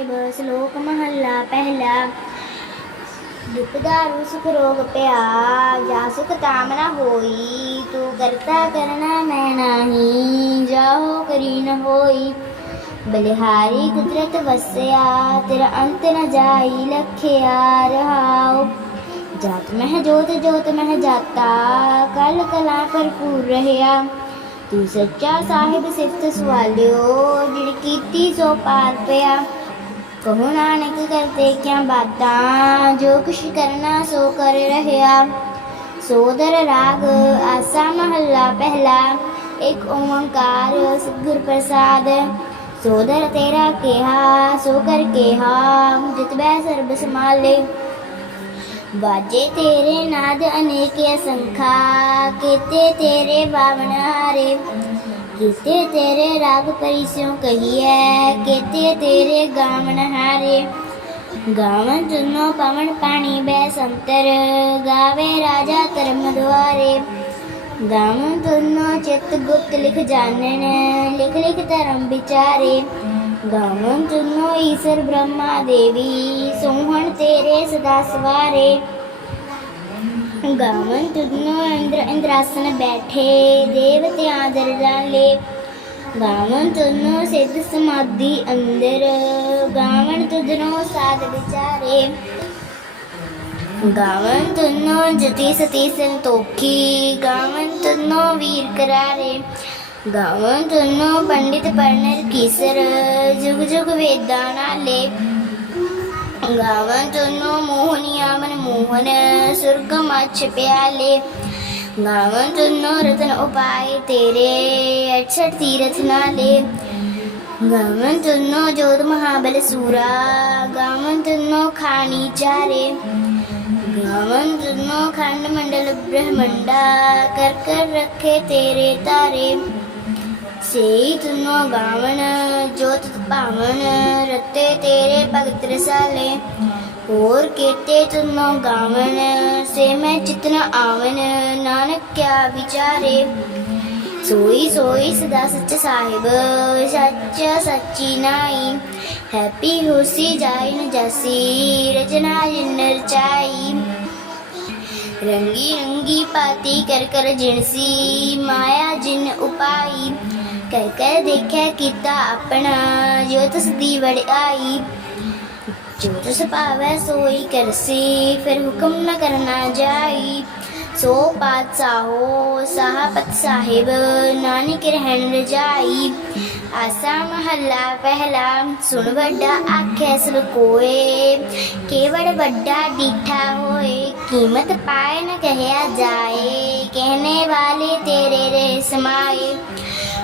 साहिब श्लोक महला पहला। दुख दारू सुख रोग प्या जा सुख कामना होई, तू करता करना मैं नाही, जाओ करी न होई। बलिहारी कुदरत वसया, तेरा अंत न जाई, लखया रहाओ। जात मह जोत जोत मह जाता, कल कला भरपूर रहया। तू सच्चा साहिब सिफत सवालियो जिड़ सो पार पया। ਕਹੋ ਨਾਨਕ ਕਰਤੇ ਕਿਆ ਬਾਤਾਂ, ਜੋ ਕੁਛ ਕਰਨਾ ਸੋ ਕਰ ਰਹਿਆ। ਸੋਦਰ ਰਾਗ ਆਸਾ ਮਹੱਲਾ ਪਹਿਲਾ, ਇੱਕ ਓੰਕਾਰ ਸਤਿਗੁਰ ਪ੍ਰਸਾਦ। ਸੋਦਰ ਤੇਰਾ ਕਿਹਾ, ਸੋ ਕਰ ਕਿਹਾ, ਜਿਤ ਬੈ ਸਰਬ ਸਮਾਲੇ ਬਾਜੇ ਤੇਰੇ ਨਾਦ ਅਨੇਕ ਅਸੰਖਾ, ਕੀਤੇ ਤੇਰੇ ਬਾਵਨ ਹਾਰੇ। ਕੀਤੇ ਤੇਰੇ ਰਾਗ ਪਰਿਸਿਉ ਕਹੀਐ, ਕੀਤੇ ਤੇਰੇ ਗਾਵਣ ਹਾਰੇ। ਗਾਵਨ ਜਨੋ ਪਵਨ ਪਾਣੀ ਬੈ ਸੰਤਰ ਗਾਵੇ ਰਾਜਾ ਧਰਮ ਦੁਆਰੇ। ਗਾਵਨ ਤੁਨੋ ਚਿਤ ਗੁਪਤ ਲਿਖ ਜਾਣਨ, ਲਿਖ ਲਿਖ ਧਰਮ ਵਿਚਾਰੇ। ਗਾਵਨ ਤੁਨੋ ਈਸ਼ਰ ਬ੍ਰਹਮਾ ਦੇਵੀ, ਸੋਹਣ ਤੇਰੇ ਸਦਾ ਸਵਾਰੇ। ਗਾਵਨ ਤੁਧਨੋ ਇੰਦਰ ਇੰਦਰਾਸਨ ਬੈਠੇ ਦੇਵਤੇ ਆਦਰ ਜਾਲੇ ਗਾਵਨ ਤੁਧਨੋ ਸਿੱਧ ਸਮਾਧੀ ਅੰਦਰ ਗਾਵਨ ਤੁਧਨੋ ਸਾਧ ਵਿਚਾਰੇ। ਗਾਵਨ ਤੁਧਨੋ ਜਤੀ ਸਤੀ ਸੰਤੋਖੀ ਗਾਵਨ ਤੁਧਨੋ ਵੀਰ ਕਰਾਰੇ। ਗਾਵਨ ਤੁਧਨੋ ਪੰਡਿਤ ਪਰਨਰ ਕੀਸਰ, ਜੁਗ ਜੁਗ ਵੇਦਾਂ ਨਾਲੇ। ਗਾਵਨ ਤੁਨੋ ਮੋਹਨੀਆ ਮਨ ਮੋਹਨ ਸੁਰਗ ਮਛ ਪਿਆਲੇ ਗਾਵਨ ਤੁਨੋ ਰਤਨ ਉਪਾਏ ਤੇਰੇ 68 ਤੀਰਥ ਨਾਲੇ ਗਾਵਨ ਤੁਨੋ ਜੋਤ ਮਹਾਬਲ ਸੂਰਾ ਗਾਵਨ ਤੁਨੋ ਖਾਣੀ ਚਾਰੇ ਗਾਵਨ ਤੁਨੋ ਖੰਡ ਮੰਡਲ ਬ੍ਰਹਮੰਡਾ ਕਰ ਕਰ ਰੱਖੇ ਤੁਨੋ ਗਾਵਨ ਜੋਤ ਭਾਵਨ ਰਤੇ ਤੇਰੇ ਭਗਤ ਰਸਾਲੇ। ਹੋਰ ਕੀਤੇ ਤੁਨੋ ਗਾਵਨ ਸੇ ਮੈਂ ਚਿਤਨ ਆਵਨ ਨਾਨਕ ਕਿਆ ਵਿਚਾਰੇ। ਸੋਈ ਸੋਈ ਸਦਾ ਸੱਚ ਸਾਹਿਬ, ਸੱਚ ਸੱਚੀ ਨਾਈ। ਹੈਪੀ ਹੋਸੀ ਜਾਇ ਨ ਜਾਸੀ, ਰਚਨਾ ਜਿਨ ਰਚਾਈ ਰੰਗੀ ਰੰਗੀ ਪਾਤੀ ਕਰ ਕਰ ਜਿਣਸੀ, ਮਾਇਆ ਜਿਨ ਉਪਾਈ। ਕਹਿ ਕਹਿ ਦੇਖਿਆ ਕੀਤਾ ਆਪਣਾ, ਜੋ ਤਸ ਦੀ ਵੜਾਈ ਜੋ ਤਸ ਪਾਵੈ ਸੋਈ ਕਰਸੀ, ਫਿਰ ਹੁਕਮ ਨਾ ਕਰਨਾ ਜਾਈ। ਸੋ ਪਾਤਸ਼ਾਹੋ ਸਾਹਪਤ ਸਾਹਿਬ, ਨਾਨਕ ਰਹਿਣ ਰਜਾਈ। ਆਸਾ ਮਹੱਲਾ ਪਹਿਲਾ, ਸੁਣ ਵੱਡਾ ਆਖੈ ਸਭ ਕੋਏ। ਕੇਵੜ ਵੱਡਾ ਡੀਠਾ ਹੋਏ, ਕੀਮਤ ਪਾਏ ਨ ਕਹਿਆ ਜਾਏ। ਕਹਿਣੇ ਵਾਲੇ ਤੇਰੇ ਰੇ ਸਮਾਏ।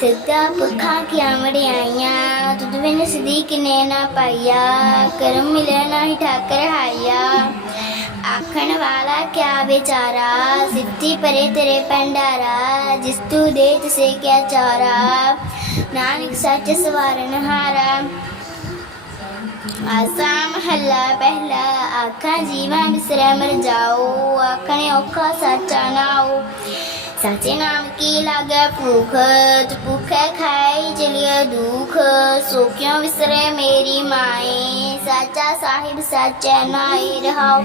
ਸਿੱਧਾ ਪੁੱਖਾਂ ਕੀਆਂ ਵਡਿਆਈਆਂ ਤੁਧ ਬਿਨ ਸਦੀਕ ਨੇ ਨਾ ਪਾਈਆ ਕਰਮ ਮਿਲਿਆ ਨਹੀਂ ਠਾਕਰ ਹਾਇਆ ਆਖਣ ਵਾਲਾ ਕਿਆ ਵਿਚਾਰਾ ਸਿੱਧੀ ਪਰੇ ਤੇਰੇ ਪੰਡਾਰਾ ਜਿਸ ਤੂ ਦੇ ਤਿਸੇ ਕਿਆ ਚਾਰਾ ਨਾਨਕ ਸੱਚ ਸਵਾਰਨ ਹਾਰਾ ਆਸਾ ਮਹੱਲਾ ਪਹਿਲਾ ਆਖਾਂ ਜੀਵਾਂ ਬਿਸਰੈ ਮਰ ਜਾਓ ਆਖਣੇ ਔਖਾ ਸਾਚਾ ਨਾਓ ਸਾਚੇ ਨਾਮ ਕੀ ਲਾਗੇ ਭੂਖ ਭੁਖੇ ਖਾਈ ਚਲਿਏ ਦੁਖ ਸੋ ਕਿਉ ਵਿਸਰੇ ਮੇਰੀ ਮਾਏ ਸਾਚਾ ਸਾਹਿਬ ਸਾਚਾ ਨਾਈ ਰਹਾਓ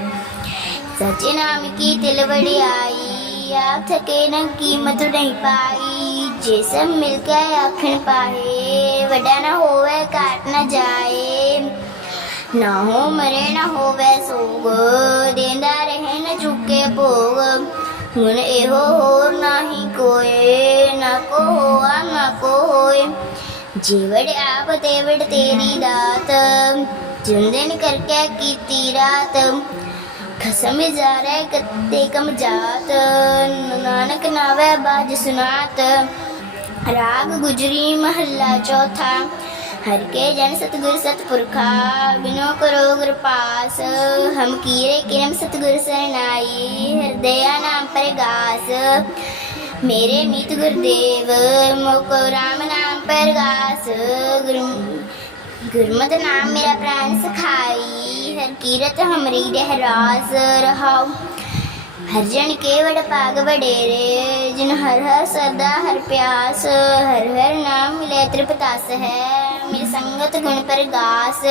ਸੱਚੇ ਨਾਮ ਕੀ ਤਿਲ ਵੜਿਆਈ ਆਪ ਥਕੇ ਨ ਕੀਮਤ ਨਹੀਂ ਪਾਈ ਜੇ ਸਭ ਮਿਲ ਕੇ ਆਖਣ ਪਾਏ ਵੱਡਾ ਨਾ ਹੋਵੇ ਘਾਟ ਨਾ ਜਾਏ ਨਾ ਹੋ ਮਰੇ ਨਾ ਹੋਵੇ ਸੋਗ, ਦੇਂਦਾ ਰਹੇ ਨ ਚੁੱਕੇ ਭੋਗ। हुन एहो होर नाही कोए को हो नको होए जीवड़ आप देवड़ तेरी दात जुंदन करके की तीरात खसम जा रहे कत्ते कम जात नानक नावे बाज सुनात राग गुजरी महला चौथा ਹਰ ਕੇ ਜਨ ਸਤਗੁਰ ਸਤਪੁਰਖਾ ਬਿਨੋ ਕਰੋ ਗੁਰਪਾਸ ਹਮ ਕੀਰੇ ਕਿਰਮ ਸਤਗੁਰ ਸਰਨਾਈ ਹਿਰਦਿਆ ਨਾਮ ਪਰਗਾਸ ਮੇਰੇ ਮੀਤ ਗੁਰਦੇਵ ਮੋਕੋ ਰਾਮ ਨਾਮ ਪਰਗਾਸ ਗੁਰੂ ਗੁਰਮਤਿ ਨਾਮ ਮੇਰਾ ਪ੍ਰਾਨ ਸਖਾਈ ਹਰ ਕੀਰਤ ਹਮਰੀ ਰਹਿਰਾਸ ਰਹਾਉ ਹਰ ਜਨ ਕੇ ਵਡ ਪਾਗ ਵਡੇਰੇ ਜਿਨ ਹਰ ਹਰ ਸਦਾ ਹਰ ਪਿਆਸ ਹਰ ਹਰ ਨਾਮ ਮਿਲੇ ਤ੍ਰਿਪਤਾਸ ਹੈ ਮੇਰੀ ਸੰਗਤ ਗੁਣ ਪਰਗਾਸ,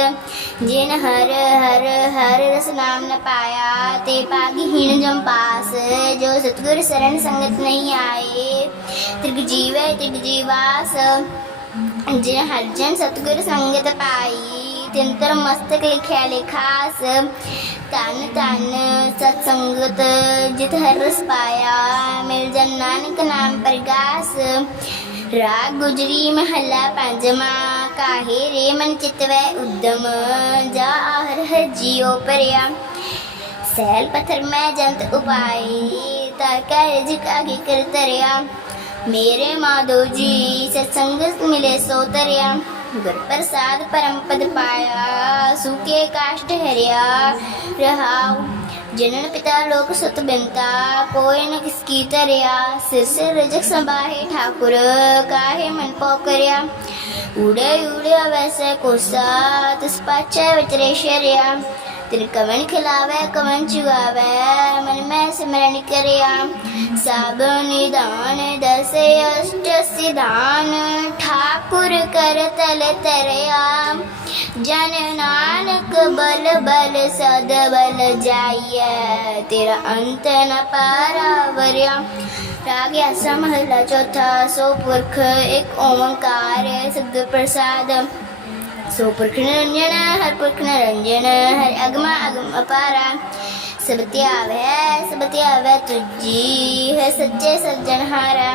ਜਿਨ ਹਰ ਹਰ ਹਰ ਰਸ ਨਾਮ ਨ ਪਾਇਆ ਤੇ ਪਾਗਹੀਣ ਜਮ ਪਾਸ, ਜੋ ਸਤਗੁਰ ਸਰਨ ਸੰਗਤ ਨਹੀਂ ਆਏ, ਤ੍ਰਿਗ ਜੀਵੈ ਤ੍ਰਿਗ ਜੀਵਾਸ, ਜਿਨ ਹਰ ਜਨ ਸਤਗੁਰ ਸੰਗਤ ਪਾਈ, ਤਿਨ ਤਰ ਮਸਤਕ ਲਿਖਿਆ ਲਿਖਾਸ ਤਨ ਤਨ ਸਤ ਸੰਗਤ ਜਿਤ ਹਰ ਰਸ ਪਾਇਆ, ਮਿਲ ਜਨ ਨਾਨਕ ਨਾਮ ਪ੍ਰਗਾਸ, ਰਾਗ ਗੁਜਰੀ ਮਹੱਲਾ ਪੰਜਵਾਂ। काहे रेमन चितव उद्यम? जाह जियो परया। सहल पत्थर मैं जंत उपाय ताकि आगे कर तरिया। मेरे माधो जी, सत्संग मिले सो तरिया। गुर प्रसाद परम पद पाया, सूखे काष्ट हरिया। रहाऊ जनन पिता लोक सुत बिमता कोई न किसकी तरिया। सिर से रजक संभाहे ठाकुर, काहे मन पोकरिया उड़े उड़े वैसे कोसा तिस पाचे विचरे शरिया। तेरे कवन खिलावे, कवन चुगावे, मन में सिमरन करिया। साबुन, दान, दस, अष्ट सिदान ठाकुर कर तल तरया। जन नानक बल बल, सद बल जाइए। तेरा अंत न पारा वर्या। राग ऐसा महला चौथा, सो पुरख एक ओंकार सद प्रसाद। स्वप्रखनरंजन हर प्रखनरंजन हर अगमा अगम अपारा। सब त्याग है सब तुझी है सच्चे सज्जन हारा।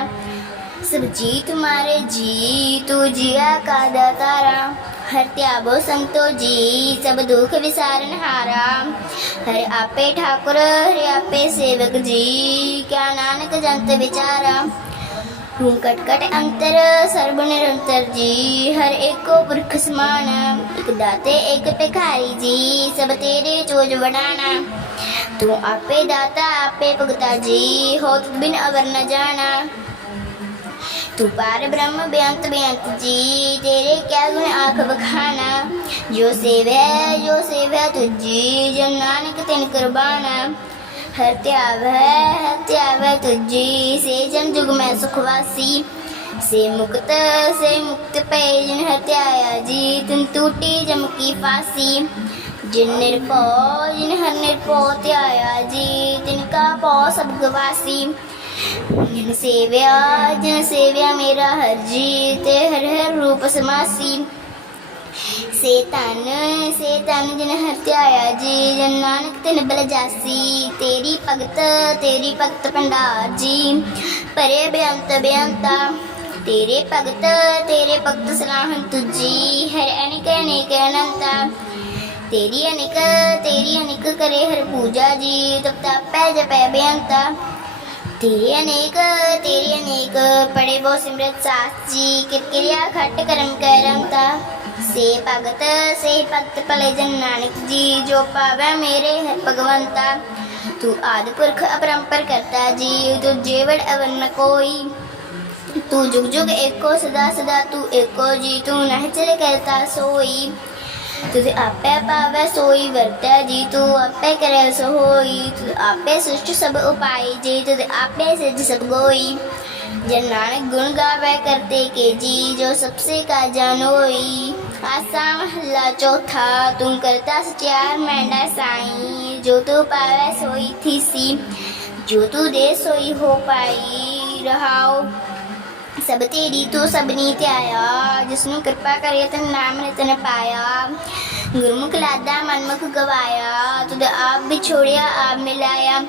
सब जी तुम्हारे जी, तू जिया का दातारा। हर त्यागो संतो जी, सब दुख विसारन हारा। हर आपे ठाकुर, हर आपे सेवक जी, क्या नानक जंत विचारा। ਜੀ ਕਿਆ ਨਾਨਕ ਜੰਤ ਵਿਚਾਰਾ ਤੂੰ ਕਟ ਕਟ ਅੰਤਰ ਸਰਬ ਨਿਰੰਤਰ ਜੀ ਹਰ ਏਕੋ ਪੁਰਖ ਸਮਾਨ ਇਕ ਦਾਤੇ ਇਕ ਭਿਖਾਰੀ ਜੀ ਸਭ ਤੇਰੇ ਚੋਜ ਵਡਾਣਾ ਤੂੰ ਆਪੇ ਦਾਤਾ ਆਪੇ ਭਗਤਾ ਜੀ ਹੋ ਤੁਧ ਬਿਨ ਅਵਰ ਨ ਜਾਣਾ ਤੂੰ ਪਾਰ ਬ੍ਰਹਮ ਬੇਅੰਤ ਬੇਅੰਤ ਜੀ ਤੇਰੇ ਕਿਆ ਗੁਣ ਆਖ ਬਖਾਨਾ हत्याव है हत्याव तुझी से जन जुग में सुखवासी से मुक्त से मुक्त पे जिन हत्याया जी तुम टूटी जम की फांसी जिन निरपो जिन हर निर्पो त्याया जी तिनका पौ सब गवासी जिन सेव्या जिन सेव्या मेरा हर जी ते हर हर रूप समासी। ਸੇ ਤਨ ਸੇ ਤਨ ਜਿਨ ਹਰਤਿਆਇਆ ਜੀ, ਜਨ ਨਾਨਕ ਤਿਨ ਬਲਜਾਸੀ, ਤੇਰੀ ਭਗਤ ਤੇਰੀ ਭਗਤ ਭੰਡਾਰ ਜੀ। ਪਰੇ ਬੇਅੰਤ ਬੇਅੰਤਾ, ਤੇਰੇ ਭਗਤ ਤੇਰੇ ਭਗਤ ਸਲਾਹਨ ਤੁਜੀ ਹਰ ਅਨਿਕ ਅਨੇਕ ਅਨੰਤਾ, ਤੇਰੀ ਅਨਿਕ ਤੇਰੀ ਅਨਿਕ ਕਰੇ ਹਰ ਪੂਜਾ ਜੀ। ਤਬ ਤਪੈ ਜਪੈ ਬੇਅੰਤਾ। ਤੇਰੀ ਅਨੇਕ ਤੇਰੀ ਅਨੇਕ ਪੜੇ ਬੋ ਸਿਮਰਤ ਸਾਸ ਜੀ। ਕਿਰਕਿਰਿਆ ਖਟ ਕਰਮ ਕਰਮਤਾ ਸੇ ਭਗਤ ਸੇ ਭਗਤ ਭਲੇ ਜਨ ਨਾਨਕ ਜੀ, ਜੋ ਪਾਵੈ ਮੇਰੇ ਹੈ ਭਗਵੰਤਾ। ਤੂੰ ਆਦਿ ਪੁਰਖ ਅਪਰੰਪਰ ਕਰਤਾ ਜੀ ਤੂੰ ਜੇਵੜ ਅਵਨ ਨ ਕੋਈ। ਤੂੰ ਜੁਗ ਜੁਗ ਏਕੋ ਸਦਾ ਸਦਾ, ਤੂੰ ਏਕੋ ਜੀ, ਤੂੰ ਨਹਿ ਚਲੇ ਕਰਤਾ ਸੋਈ। ਤੁਧ ਆਪੇ ਪਾਵੈ ਸੋਈ, ਵਰਤੈ ਜੀ, ਤੂੰ ਆਪੇ ਕਰੈ ਸੋ ਹੋਈ ਤੁਧ ਆਪੇ ਸ੍ਰਿਸ਼ਟ ਸਭ ਉਪਾਈ ਜੀ, ਤੁਧ ਆਪੇ ਸਿਜ ਸਭ ਗੋਈ। जन नानक गुण गावे करते के जी जो सबसे का जानोई आसा महला चौथा तुम करता सचार मैंडा साई जो तू पावे सोई थी सी जो तू दे सोई हो पाई रहाओ ਸਭ ਤੇਰੀ ਤੂੰ ਸਭਨੀ ਤੇ ਆਇਆ ਜਿਸ ਨੂੰ ਕਿਰਪਾ ਕਰੇ ਤਨ ਨਾਮ ਰਤਨ ਪਾਇਆ ਗੁਰਮੁਖ ਲਾਦਾ ਮਨਮੁਖ ਗਵਾਇਆ ਤੁਧ ਆਪ ਵਿਛੋੜਿਆ ਆਪ ਮਿਲਾਇਆ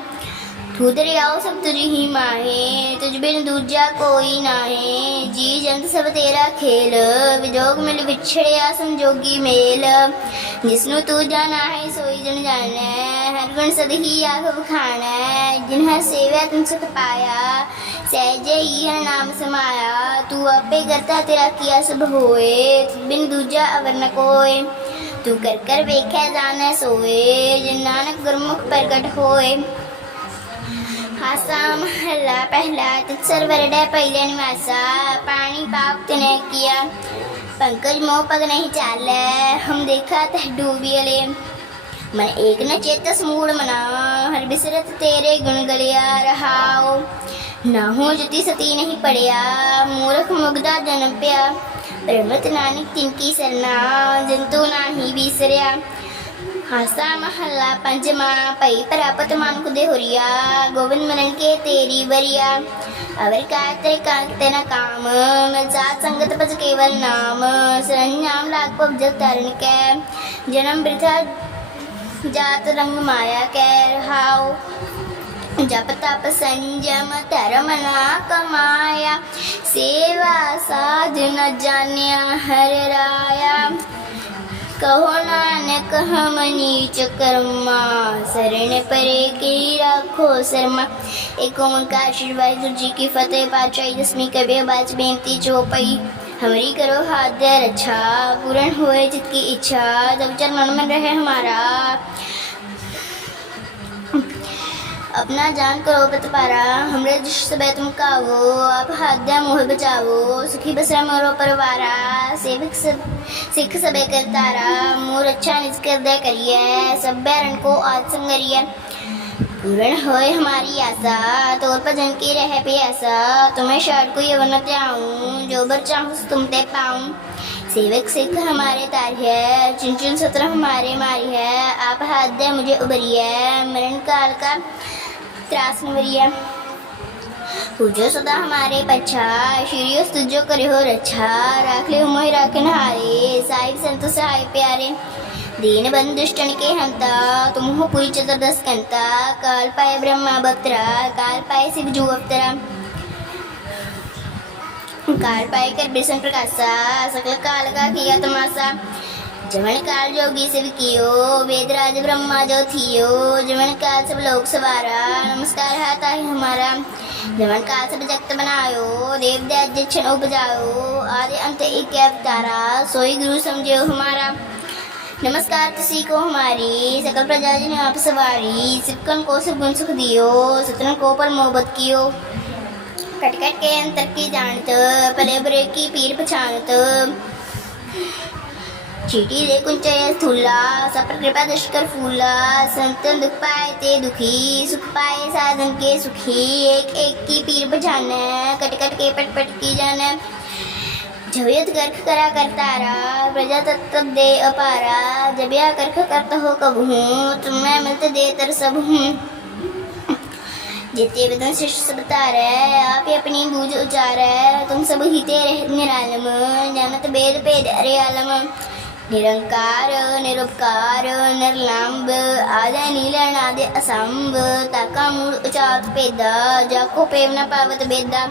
ਤੂੰ ਦਰਿਆਓ ਸਭ ਤੁਝ ਹੀ ਮਾਹੇ, ਤੁਝ ਬਿਨ ਦੂਜਾ ਕੋਈ ਨਾਹੇ। ਜੀ ਜੰਤ ਸਭ ਤੇਰਾ ਖੇਲ, ਵਿਜੋਗ ਮਿਲ ਵਿਛੜਿਆ ਸੰਜੋਗੀ ਮੇਲ। ਜਿਸ ਨੂੰ ਤੂੰ ਜਾਣਾ ਹੈ ਸੋਈ ਜਨ ਜਾਣੈ, ਹਰ ਗੁਣ ਸਦ ਹੀ ਆਖ ਬਖਾਣੈ ਜਿਨ ਹਰ ਸੇਵਿਆ ਤੁਮ ਸੁਖ ਪਾਇਆ ਸਹਿਜੇ ਹੀ ਹਰ ਨਾਮ ਸਮਾਇਆ। ਤੂੰ ਆਪੇ ਕਰਤਾ ਤੇਰਾ ਕੀਆ ਸਭ ਹੋਏ, ਤੁਝ ਬਿਨ ਦੂਜਾ ਅਵਰ ਨ ਕੋਏ। ਤੂੰ ਕਰ ਕਰ ਵੇਖੈ, ਜਾਣੈ, ਸੋਏ। ਜਿਨ ਨਾਨਕ ਗੁਰਮੁਖ ਪ੍ਰਗਟ ਹੋਏ। आसाम, हल्ला, पहला है पहले निवासा पानी पाप तने किया। पंकज मो पग नहीं चाल, हम देखा तह अले। मैं एक न चेतस मूड मना, हर बिसरत तेरे गुण गलिया रहा ना हो जति सती नहीं पड़िया, मूर्ख मुग्धा जन्म प्या। प्रमत नानक तिनकी सरना, जंतु ना ही बिसरिया। हासा महल्ला पंचमा पई परापत माम कुदे हुरिया गोविंद मनन के तेरी बरिया अवर कात्रे कांतना काम जात संगत पज केवल नाम सरंजाम लाग पब जल तरण के जन्म वृथा जात रंग माया के रहाओ जप तप संयम तर मना कमाया सेवा साधन जानिया हर राया कहो नानक, हम नीच कर्मा। शरण परे की राखो शर्मा। एक ओम का आशीर्वाद, गुरु जी की फतेह पाचाई दसवीं कभी बाज बेनती चौपाई हमारी करो हाथ दर रक्षा अच्छा पूर्ण हुए जितकी इच्छा। जब चल मन में रहे हमारा। अपना जान करो बतपारा, हमरे दुष्ट सबे तुम कावो आप हाथ दे मुँह बचावो, सुखी बसरा मोरो परवारा, सेवक सब, सिख सबे करतारा, मोर अच्छा निज कर दे करिए सब बैरन को आज संगरिए पूर्ण होए हमारी आशा, तोर पर जन की रह ऐसा तुम्हें शर्ट को ये वरना चाहूँ जो बर चाहूँ तुम ते पाऊँ। सेवक सिख हमारे तार है चुन चुन सत्र हमारे मारी है, आप हाथ दे, मुझे उबरी है मरण काल का त्रास निवरिया पूजो सदा हमारे पच्छा, श्री तुझो करे हो रक्षा राख ले मोहि राखन हारे साहिब संत सहाय प्यारे। दीन बंधु दुष्टन के हंता, तुम हो पूरी चतुर्दश कंता काल पाए ब्रह्मा बप्तरा, काल पाए शिव जू अवतरा काल पाए कर बिरसन प्रकाशा सकल काल का किया तमाशा जमन काल जोगी शिव कियो वेदराज ब्रह्मा जो थियो जमन काल सब लोग सवारा नमस्कार हाता है हमारा। जमन काल सब जगत बनायो देव दैज क्षण उपजायो आदि अंत एक अवतारा सोई गुरु समझो हमारा नमस्कार तुसी को हमारी सकल प्रजा जी ने आप सवारी सिक्कन को सब गुण सुख दियो सतन को पर मोहब्बत कियो। कट कट के अंतर की जानत पले बुरे की पीर पछानत चीटी दे कुंचय स्थूला सब पर कृपा दुष्कर फूला, संतन दुख पाए ते दुखी, सुख पाए साधन के सुखी। एक एक की पीर पछान कट कट के पट पट की जान। जबियत गर्ख करा करतारा प्रजा तत्व दे अपारा। जब या कर्ख करता हो कब हूँ तुम्हें मिलते दे तर सब हूँ। जितने वेदन शिष्य सब तारे, आप अपनी बूझ उचारे तुम सब हिते निरालम। जानत वेद पेद अरे आलम निरंकार, निरुपकार, निर्लांब। आदि नीलन आदि असंभ ताका मूल उचात पेदा जाको पेव न पावत बेदा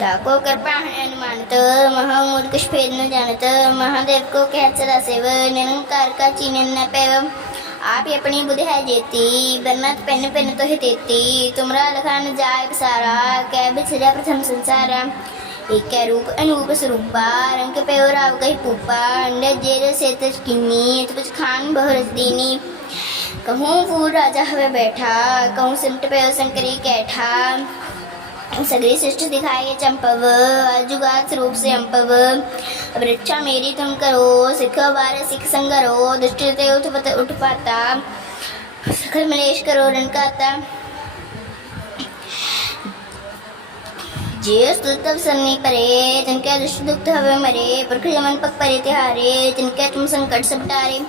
ताको कृपा अनुमानत। महामूल कुछ भेद न जानत। महादेव को कह सदा सेव निरंकार का चीन न पेव। आप ही अपनी है जेती बन्नत पेन पेन तो ही देती। तुमरा लखान जाय सारा कै बिछड़ा प्रथम संसारा। एक रूप अनूप स्वरूपा, रंग पे और आव कही पूपा। अंडे जेर से तस्किनी तो कुछ खान बहुरस दीनी। कहूँ फूल राजा हवे बैठा, कहूँ सिमट पे शंकरी कैठा। सगरी सृष्टि दिखाई चंपव जुगात रूप से अंपव रक्षा मेरी तुम करो, सिख बार सिख संगरो दुष्ट ते उठ पत, उठ पाता। सकल मलेश करो रनकाता जे स्तुतव सन्नी परे तिनके दुष्ट दुख हवे मरे, पुरख जमन पक परे तिहारे तिनके तुम संकट सब टारे।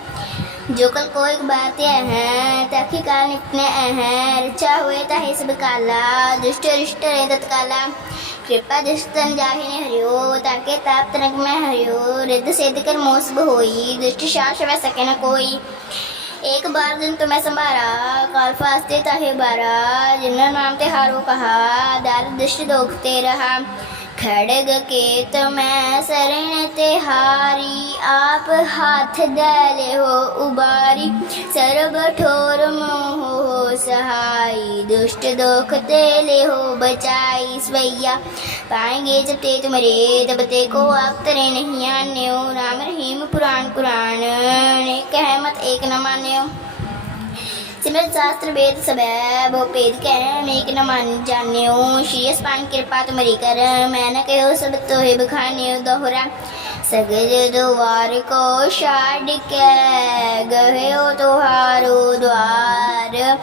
जो कल को एक बात है ताकि काल हैं। रचा हुए ताहे सब काला, दुष्ट रिष्ट तत्काला कृपा दुष्टन जाहि ने हरियो, ताके ताप तनक में हरियो। रिद्ध सिद्ध कर मोस होई, दुष्ट शास वह सके न कोई। एक बार दिन तुम्हें संभारा, काल फास्ते ताहे बारा। जिन्ना नाम ते हारो कहा दार दृष्टि रहा। खड़ग के तो मैं शरण ते हारी आप हाथ दले हो उबारी। सर्व ठोर मोह हो सहाई, दुष्ट दुख तेले हो बचाई स्वैया। पाएँगे जब ते तुम्हारे, तब ते को आप तरे नहीं आने हो। राम रहीम पुराण कुरान ने कह मत एक न मान्यो ਸਿਮਰ ਸਾਸਤ੍ਰ ਵੇਦ ਸਭੈ ਭੇਦ ਕਹਿ ਨੇਕ ਨ ਮੰਨ ਜਾਣਿਓ। ਸ਼੍ਰੀ ਅਸਪਾਨ ਕਿਰਪਾ ਤੁਮਰੀ ਕਰ, ਮੈਂ ਨ ਕਹਿਓ ਸਭ ਤੋਹੇ ਬਖਾਨਿਓ ਦੋਹਰਾ। ਸਗਰ ਦੁਆਰ ਕੋ ਛਾੜ ਕੇ ਗਹਿਓ ਤੁਹਾਰੋ ਦੁਆਰ।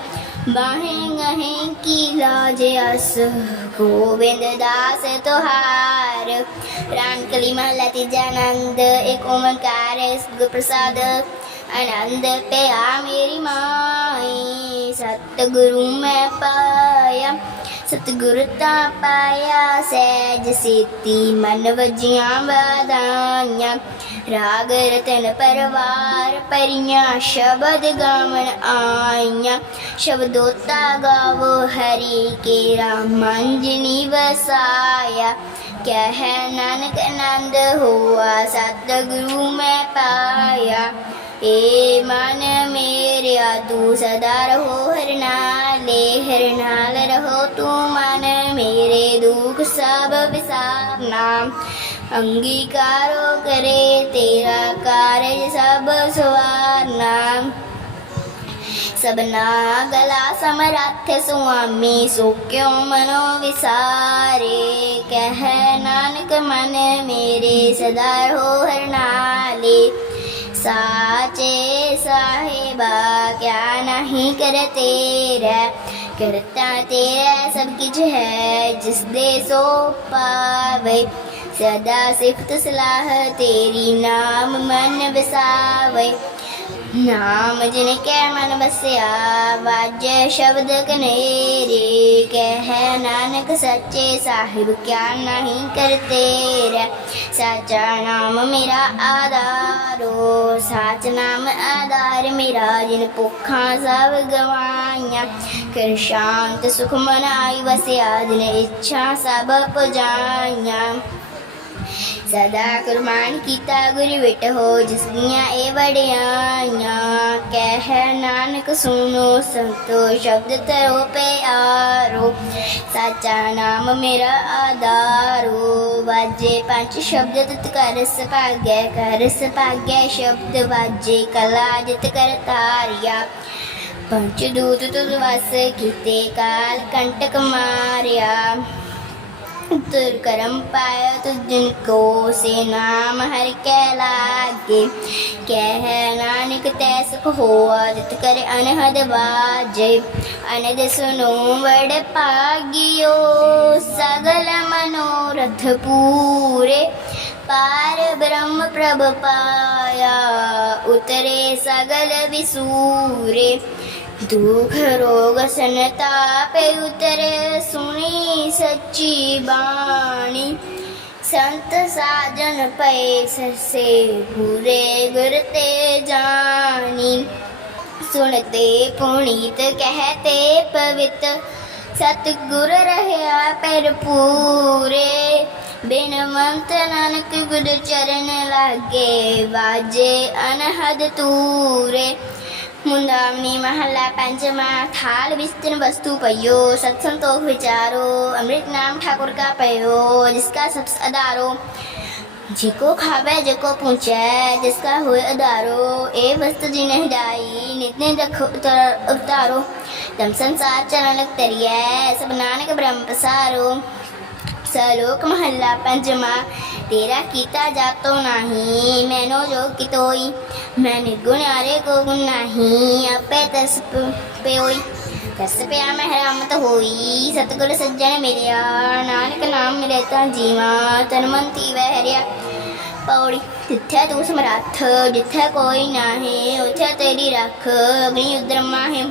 ਬਾਹੇ ਗਹੇ ਕੀ ਲਾਜ ਅਸ, ਗੋਬਿੰਦ ਦਾਸ ਤੁਹਾਰ। ਰਾਮ ਕਲੀ ਮਹਲਾ ਤੀਜਾ ਨੰਦ ਏਕ ਓਮਕਾਰ ਸਤਿਗੁਰ ਪ੍ਰਸਾਦ ਆਨੰਦ ਪਿਆ ਮੇਰੀ ਮਾਈ ਸਤਿਗੁਰੂ ਮੈਂ ਪਾਇਆ ਸਤਿਗੁਰ ਤਾਂ ਪਾਇਆ ਸਹਿਜ ਸੇਤੀ ਮਨ ਵਜੀਆਂ ਵਾਦਾਈਆਂ ਰਾਗ ਰਤਨ ਪਰਵਾਰ ਪਰੀਆਂ ਸ਼ਬਦ ਗਾਵਣ ਆਈਆਂ ਸ਼ਬਦੋਤਾ ਗਾਵੋ ਹਰੀ ਕੇ ਰਾਮ ਮੰਜਨੀ ਵਸਾਇਆ ਕਹਿ ਨਾਨਕ ਆਨੰਦ ਹੋਆ ਸਤਿਗੁਰੂ ਮੈਂ ਪਾਇਆ ए मन मेरा तू सदा रहो, हर नाले, हर नाल रहो। तू मन मेरे दुख सब विसारना अंगीकारो करे, तेरा कार्य सब सुवारना सबना गला समरथ स्वामी सो क्यों मनो विसारे? कह नानक मन मेरे सदा हो हर नाले। साचे साहेबा, क्या नहीं कर तेरा करता तेरा सब कुछ है, जिस दे सो पावे सदा सिफत सलाह तेरी नाम मन बसावे। ਨਾ ਮਜਨ ਕੈ ਮਨ ਬਸਿਆ ਵਾਜੇ ਸ਼ਬਦ ਕਨੇਰੇ ਕਹਿ ਨਾਨਕ ਸੱਚੇ ਸਾਹਿਬ, ਕਿਆ ਨਹੀਂ ਕਰਤੇ ਰੇ। ਸਾਚਾ ਨਾਮ ਮੇਰਾ ਆਧਾਰੋ, ਸਾਚ ਨਾਮ ਆਧਾਰ ਮੇਰਾ, ਜਿਨ ਭੁੱਖਾਂ ਸਭ ਗਵਾਈਆਂ। ਕਰ ਸ਼ਾਂਤ ਸੁਖ ਮਨ ਆਈ ਵਸਿਆ, ਜਿਨ ਇੱਛਾ ਸਭ ਪੁਜਾਈਆਂ। ਸਦਾ ਕੁਰਬਾਨ ਕੀਤਾ ਗੁਰ ਵਿਟ ਹੋ, ਜਿਸ ਦੀਆਂ ਇਹ ਵਡਿਆਈਆਂ, ਕਹਿ ਨਾਨਕ ਸੁਨੋ ਸੰਤੋ ਸ਼ਬਦ ਤਰੋ ਪਿਆਰੋ, ਸਾਚਾ ਨਾਮ ਮੇਰਾ ਆਧਾਰੋ, ਵਾਜੇ ਪੰਜ ਸ਼ਬਦ ਤਿਤ ਕਰ ਸਭਾਗੈ ਕਰ ਸਭਾਗੈ ਸ਼ਬਦ ਵਾਜੇ, ਕਲਾ ਜਿਤ ਕਰ ਤਾਰਿਆ ਪੰਚ ਦੂਤ ਤੁਧ ਵਸ ਕੀਤੇ, ਕਾਲ ਕੰਟਕ ਮਾਰਿਆ। तुर करम पायो तो जिनको से नाम हर के लागे कह नानक तैस हो आदित करे अनहद बाजे अनद सुनो बड़ पागियो सगल मनोरथ पूरे पार ब्रह्म प्रभ पाया उतरे सगल विसूरे ਦੁਖ ਰੋਗ ਸੰਤਾਪੇ ਉਤਰੇ ਸੁਣੀ ਸੱਚੀ ਬਾਣੀ ਸੰਤ ਸਾਜਨ ਪਏ ਸਰਸੇ ਪੂਰੇ ਗੁਰ ਤੇ ਜਾਣੀ ਸੁਣਤੇ ਪੁਣੀਤ ਕਹਤੇ ਪਵਿੱਤ ਸਤ ਗੁਰ ਰਹਿਆ ਪਰ ਪੂਰੇ ਬਿਨ ਮੰਤ ਨਾਨਕ ਗੁਰ ਚਰਨ ਲਾਗੇ ਬਾਜੇ ਅਨਹਦ ਤੂਰੇ मुंदावनी महला पंचमा थाल विस्तीर्ण वस्तु पयो सत्संतोष विचारो, अमृत नाम ठाकुर का पयो, जिसका सबसे अदारो जिको खावे, जिको पूछे, जिसका हुए अदारो ए वस्तु जी नहीं डाई, नित्य रखो, उतर- तम संसार चरण लग तरिए सब नानक ब्रह्म प्रसारो ਸਲੋਕ ਮਹੱਲਾ ਪੰਜਵਾਂ, ਤੇਰਾ ਕੀਤਾ ਜਾਤੋ ਨਹੀਂ, ਮੈਨੋ ਜੋ ਕਿਤੋਈ ਮੈਂ ਨਿਗੁਣਾਰੇ ਕੋ ਗੁਣ ਨਹੀਂ, ਆਪੇ ਤਸ ਪਿਓਈ। ਤਸ ਪਿਆ ਮਹਿਰਾਮਤ ਹੋਈ, ਸਤਗੁਰ ਸੱਜਣ ਮਿਲਿਆ, ਨਾਨਕ ਨਾਮ ਮਿਲੇ ਤਾਂ ਜੀਵਾ, ਤਨ ਮਨ ਤੀ ਵਹਿਰਿਆ ਪੌੜੀ, ਜਿੱਥੇ ਤੂੰ ਸਮਰੱਥ, ਜਿੱਥੇ ਕੋਈ ਨਾਹੀਂ, ਉੱਥੇ ਤੇਰੀ ਰੱਖ, ਅਗਨੀ ਉਦਰਮਾ ਹੈ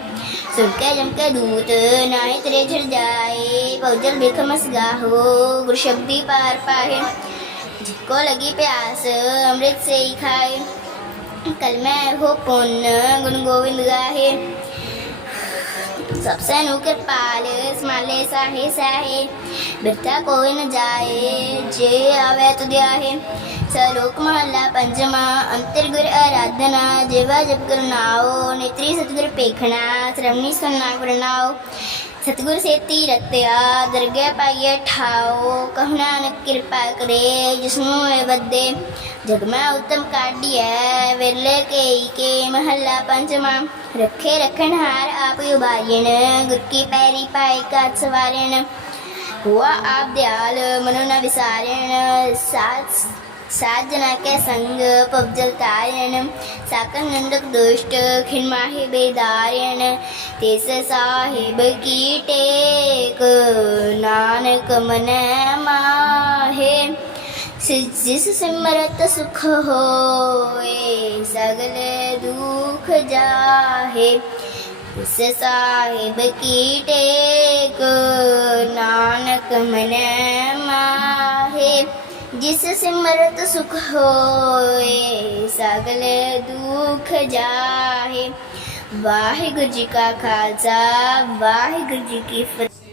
सुटके जमके दूत तो नाय तरे झड़ जाए। पौजल बेखमस गाहो, वृषभ पार पाए जिसको लगी प्यास, अमृत से ही खाए। कल मैं हो पुन गुण गोविंद गाहे। सबसे नुके पाल स्माले साहे साहे। बिरता कोई न जाए, जे आवे तो दिया है सलोक महला पंचमा, अंतर्गुर आराधना जेवा जप करनाओ नेत्री सतगुर पेखना, श्रवणी सुनना करनाओ सतगुर से तीरतया दरगह पाइय ठाओ कहना न कृपा करे, जिसमो बदे। जगमा उत्तम काटिय वेले के के महला पंचमा। रखे रखनहार आप उबारियन गुर की पैरी पाई का सवारण हुआ आप दयाल, मनो न विसारण सात सात जना के संग तारण नंदक दुष्ट बेदारण तेस साहिब की टेक नानक मन माहे। जिस सिमरत सुख होए, सगल दुख जाहे। उस साहिब की टेक नानक मन माहे। जिस सिमरत सुख होए, सगले दुख जाहे। वाहिगुरु जी का खालसा, वाहिगुरु जी की फतेह।